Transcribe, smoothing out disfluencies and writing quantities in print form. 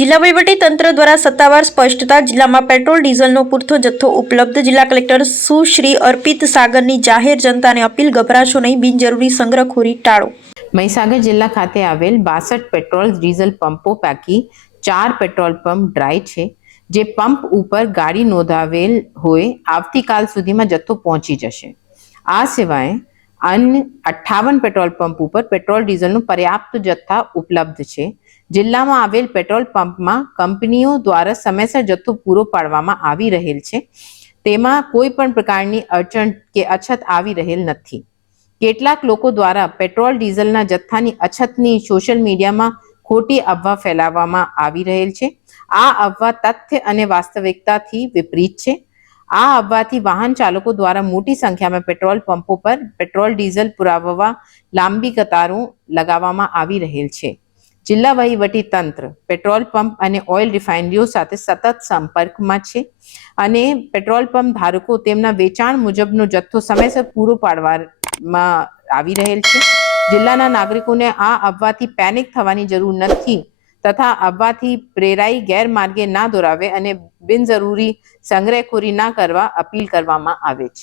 જિલ્લા વહીવટી તંત્ર દ્વારા સત્તાવાર સ્પષ્ટતા જિલ્લામાં પેટ્રોલ ડીઝલનો પૂરતો જથ્થો ઉપલબ્ધ જિલ્લા કલેક્ટર સુશ્રી અર્પિત સાગરની જાહેર જનતાને અપીલ ગભરાશો નહીં બિનજરૂરી સંગ્રહખોરી ટાળો। મહીસાગર જિલ્લા ખાતે આવેલ 62 પેટ્રોલ ડીઝલ પંપો પૈકી 4 પેટ્રોલ પંપ ડ્રાય છે। જે પંપ ઉપર ગાડી નોંધાવેલ હોય આવતીકાલ સુધીમાં જથ્થો પહોંચી જશે। આ સિવાય અન્ય 58 પેટ્રોલ પંપ ઉપર પેટ્રોલ ડીઝલનું પર્યાપ્ત જથ્થા ઉપલબ્ધ છે। જિલ્લામાં આવેલ પેટ્રોલ પંપમાં કંપનીઓ દ્વારા સમયસર જથ્થો પૂરો પાડવામાં આવી રહેલ છે। તેમાં કોઈ પણ પ્રકારની અડચણ કે અછત આવી રહેલ નથી। કેટલાક લોકો દ્વારા પેટ્રોલ ડીઝલના જથ્થાની અછતની સોશિયલ મીડિયામાં ખોટી અફવા ફેલાવવામાં આવી રહેલ છે। આ અફવા તથ્ય અને વાસ્તવિકતાથી વિપરીત છે। આ અફવાથી વાહન ચાલકો દ્વારા મોટી સંખ્યામાં પેટ્રોલ પંપો પર પેટ્રોલ ડીઝલ પુરાવવા લાંબી કતારો લગાવવામાં આવી રહેલ છે। જિલ્લા વહીવટી તંત્ર પેટ્રોલ પંપ અને ઓઇલ રિફાઇનરીઓ સાથે સતત સંપર્કમાં છે અને પેટ્રોલ પંપ ધારકો તેમના વેચાણ મુજબનો જથ્થો સમયસર પૂરો પાડવામાં આવી રહેલ છે। જિલ્લાના નાગરિકોને આ અફવાથી પેનિક થવાની જરૂર નથી તથા અફવાથી પ્રેરાઈ ગેરમાર્ગે ના દોરાવે અને બિનજરૂરી સંગ્રહખોરી ના કરવા અપીલ કરવામાં આવે છે।